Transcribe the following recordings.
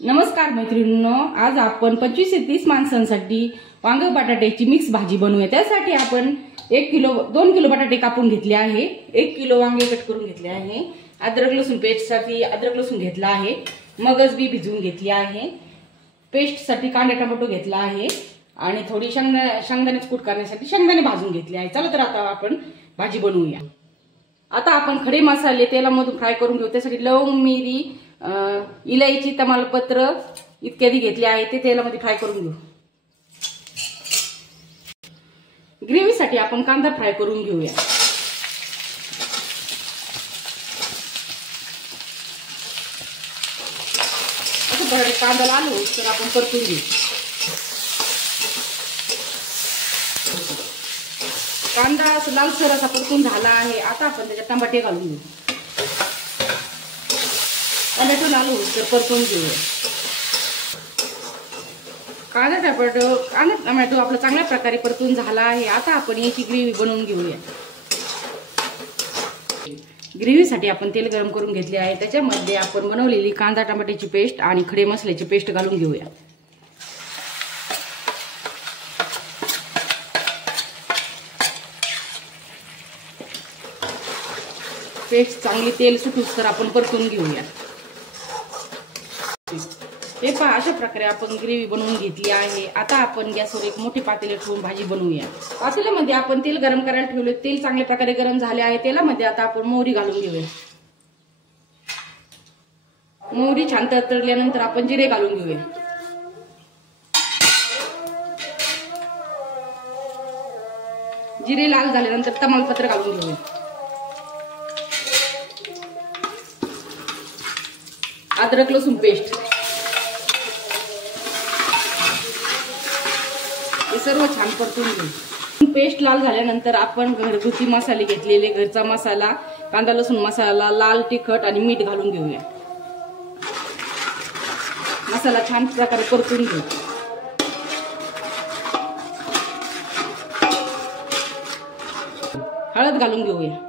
नमस्कार मैत्रिणींनो, आज आपण 25 ते 30 माणसांसाठी वांगे बटाट्याची मिक्स भाजी बनवूया। त्यासाठी आपण 2 किलो बटाटे कापून घेतले आहे, 1 किलो वांगे कट करून घेतले आहे, अद्रक लसूण पेस्ट साठी अद्रक लसूण घेतला आहे, मगज बी भिजवून घेतली आहे, पेस्ट साठी कांदा टोमॅटो घेतला आहे आणि थोडी शेंगदाण्याची कूट करण्यासाठी शेंगदाणे भाजून घेतले आहे। चला तर आता आपण भाजी बनवूया। आता आपण खडे मसाले तेलामधून फ्राय करून घेऊ। त्यासाठी लवंग, मिरी, इलायची, तमालपत्र इत्यादी घेतले आहे, ते तेलामध्ये फ्राय करून घेऊ। ग्रेव्हीसाठी आपण कांदा फ्राय करून घेऊया। असं थोडे कांदा लाल होईल तर आपण परतून घेऊ। कांदा असं लालसर असा परतून झाला आहे। आता आपण त्याच्यात टमाटे घालून घेऊ। टमाटो लाल होईल तर परतून घेऊया। कांदा टोमॅटो आपला चांगल्या प्रकारे परतून झाला आहे। आता आपण याची ग्रेव्ही बनवून घेऊया। ग्रेव्हीसाठी आपण तेल गरम करून घेतले आहे, त्याच्यामध्ये आपण बनवलेली कांदा टमाट्याची पेस्ट आणि खडे मसाल्याची पेस्ट घालून घेऊया। पेस्ट चांगली तेल सुटूस तर आपण परतून घेऊया। हे पहा, अशा प्रकारे आपण ग्रेव्ही बनवून घेतली आहे। आता आपण गॅसवर एक मोठे पातेले ठेवून भाजी बनवूया। पातेल्यामध्ये आपण तेल गरम करायला ठेवले, तेल चांगल्या प्रकारे गरम झाले आहे। तेलामध्ये आता आपण मोहरी घालून घेऊया। मोहरी छान तळल्यानंतर आपण जिरे घालून घेऊया। जिरे लाल झाल्यानंतर तमालपत्र घालून घेऊया। अद्रक लसूण पेस्ट हे सर्व छान परतून घेऊ। पेस्ट लाल झाल्यानंतर आपण घरगुती मसाले घेतलेले, घरचा मसाला, कांदा लसूण मसाला, लाल तिखट आणि मीठ घालून घेऊया। मसाला छान प्रकारे परतून घेऊ। हळद घालून घेऊया।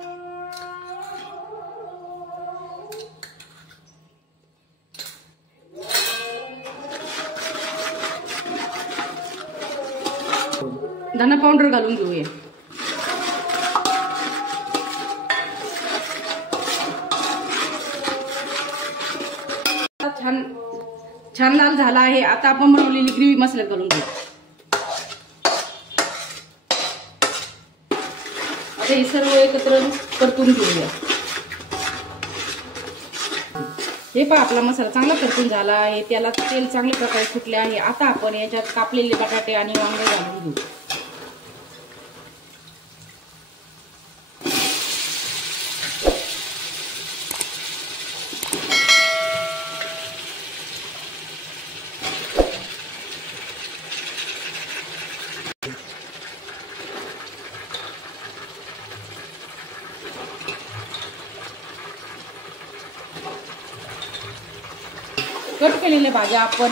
धना पावडर घालून घेऊया। छान लाल झाला आहे। आता आपण बनवलेली ग्रेव्ही मसाल्यात घालून घेऊ। आता हे सर्व एकत्र परतून घेऊया। हे पहा, आपला मसाला चांगला परतून झाला आहे, त्याला तेल चांगल्या प्रकारे सुटले आहे। आता आपण याच्यात कापलेले बटाटे आणि वांगे घालून घेऊ। कट केलेल्या भाज्या आपण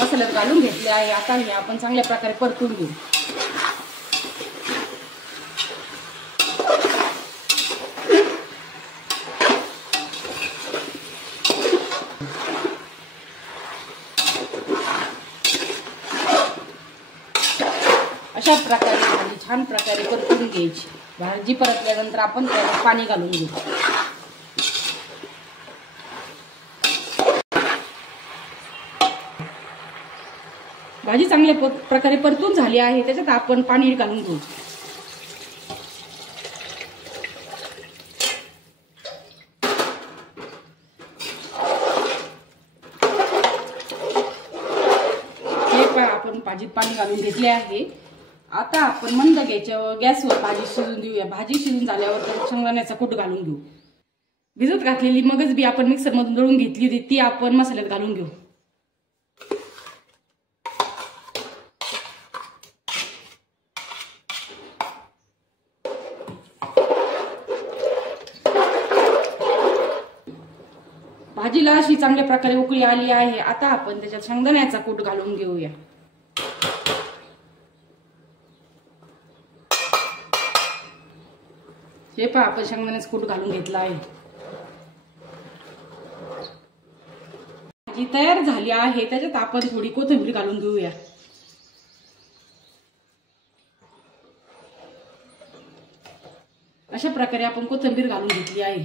मसाल्यात घालून घेतल्या आहे। आता हे आपण चांगल्या प्रकारे परतून घेऊ। अशा प्रकारे भाजी छान प्रकारे परतून घ्यायची। भाजी परतल्यानंतर आपण त्याला पाणी घालून घेऊ। भाजी चांगल्या प्रकारे परतून झाली आहे, त्याच्यात आपण पाणी घालून घेऊ। हे पहा, आपण भाजीत पाणी घालून घेतले आहे। आता आपण मंद गॅसवर भाजी शिजून देऊया। भाजी शिजून झाल्यावर त्यात शेंगदाण्याचा कूट घालून घेऊ। भिजत घातलेली मगज बी आपण मिक्सर मधून दळून घेतली होती, ती आपण मसाल्यात घालून घेऊ। भाजीला अशी चांगल्या प्रकारे उकळी आली आहे। आता आपण त्याच्यात शेंगदाण्याचा कूट घालून घेऊया। हे पहा, आपण शेंगदाण्याचा कूट घालून घेतला आहे। भाजी तयार झाली आहे, त्याच्यात आपण थोडी कोथिंबीर घालून घेऊया. अशा प्रकारे आपण कोथिंबीर घालून घेतली आहे.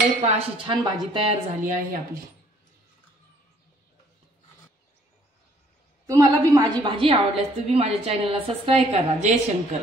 हे पहा, अशी छान भाजी तयार झाली आहे आपली. तुम्हाला बी माझी भाजी आवडल्यास तुम्ही माझ्या चॅनलला सबस्क्राईब करा. जय शंकर.